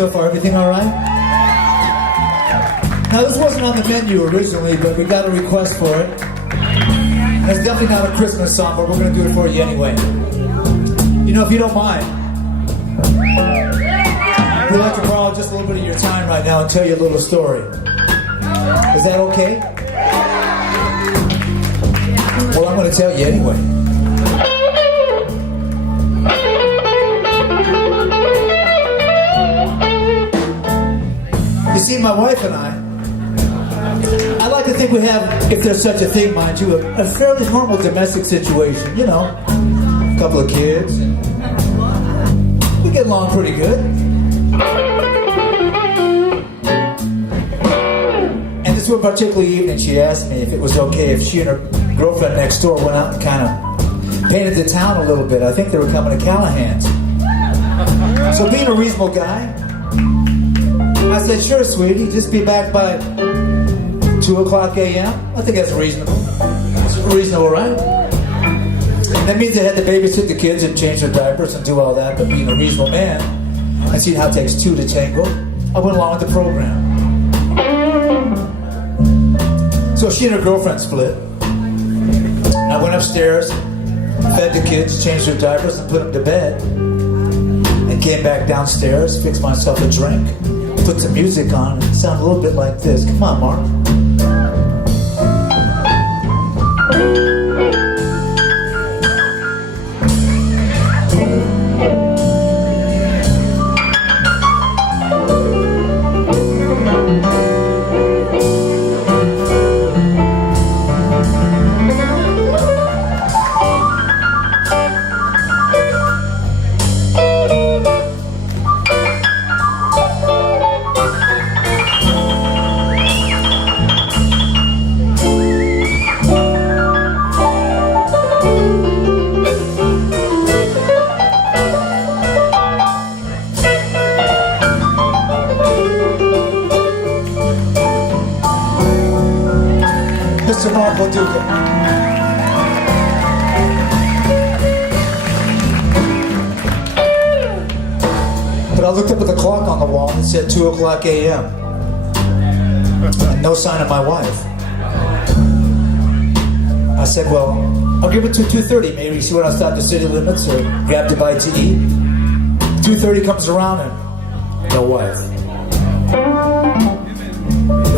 so far? Everything all right? Now, this wasn't on the menu originally, but we got a request for it. And it's definitely not a Christmas song, but we're going to do it for you anyway. You know, if you don't mind, we'd like to borrow just a little bit of your time right now and tell you a little story. Is that okay? Well, I'm going to tell you anyway. You see, my wife and I like to think we have, if there's such a thing, mind you, a fairly normal domestic situation. You know, a couple of kids, and we get along pretty good. And this one particular evening, she asked me if it was okay if she and her girlfriend next door went out and kind of painted the town a little bit. I think they were coming to Callahan's. So being a reasonable guy, I said, sure, sweetie, just be back by 2 o'clock a.m. I think that's reasonable. It's reasonable, right? That means I had to babysit the kids and change their diapers and do all that, but being a reasonable man, I seen how it takes two to tango. I went along with the program. So she and her girlfriend split. I went upstairs, fed the kids, changed their diapers, and put them to bed. And came back downstairs, fixed myself a drink, put some music on, and it sounded a little bit like this. Come on, Mark. Mr. Mark LoDuca. But I looked up at the clock on the wall and it said 2 o'clock a.m. and no sign of my wife. I said, well, I'll give it to 2:30 maybe, see when I stop the city limits or grab a bite to eat. 2:30 comes around and no wife.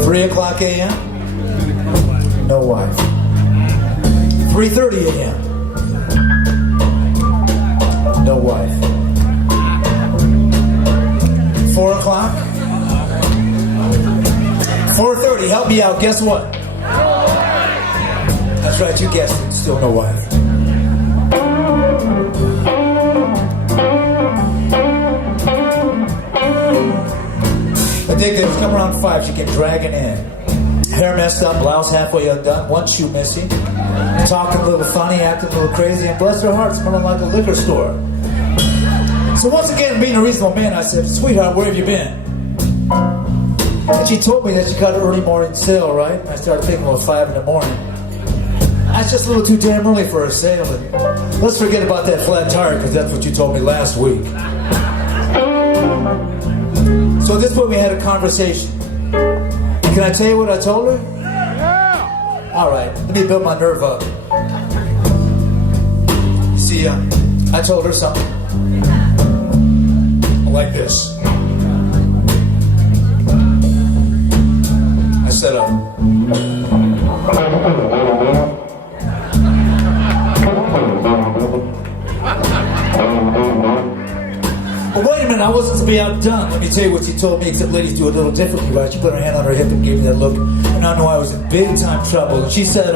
3 o'clock a.m. No wife. 3:30 a.m. No wife. 4 o'clock. 4:30. Help me out. Guess what? That's right. You guessed it. Still no wife. The day that was coming around 5, she came dragging in. Hair messed up, blouse halfway undone, one shoe missing, talking a little funny, acting a little crazy, and bless her heart, smelling like a liquor store. So once again, being a reasonable man, I said, sweetheart, where have you been? And she told me that she got an early morning sale, right? And I started thinking, well, 5 in the morning. That's just a little too damn early for a sale. And let's forget about that flat tire, because that's what you told me last week. So at this point, we had a conversation. Can I tell you what I told her? Yeah. All right, let me build my nerve up. See, I told her something like this. I said, well, wait a minute, I wasn't to be outdone. Let me tell you what she told me, except ladies do it a little differently, right? She put her hand on her hip and gave me that look, and I knew I was in big time trouble. And she said,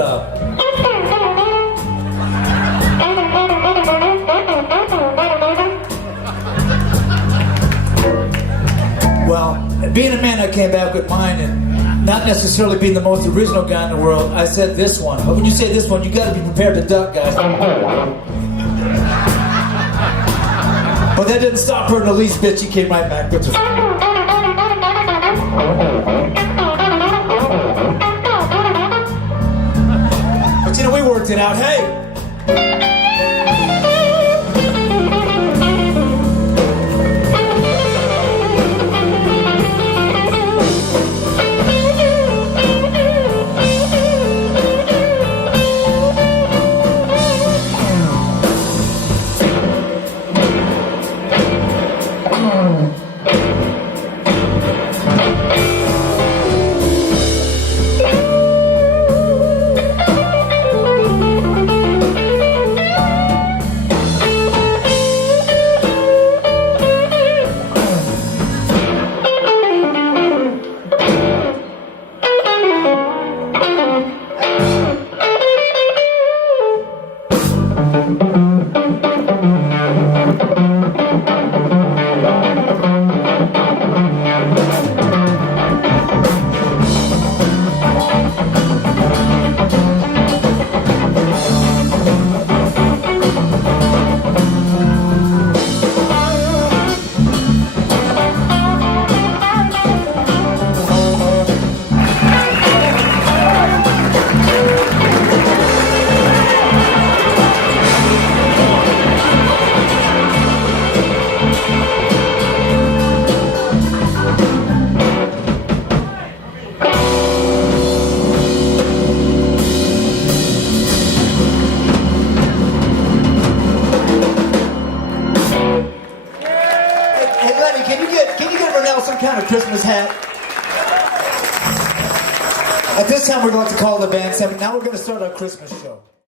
well, being a man, I came back with mine, and not necessarily being the most original guy in the world, I said this one. But when you say this one, you gotta be prepared to duck, guys. But that didn't stop her in the least bit. She came right back with her. But you know, we worked it out. Hey! Lenny, can you get Renell some kind of Christmas hat? At this time, we're going to call the band 7. Now we're going to start our Christmas show.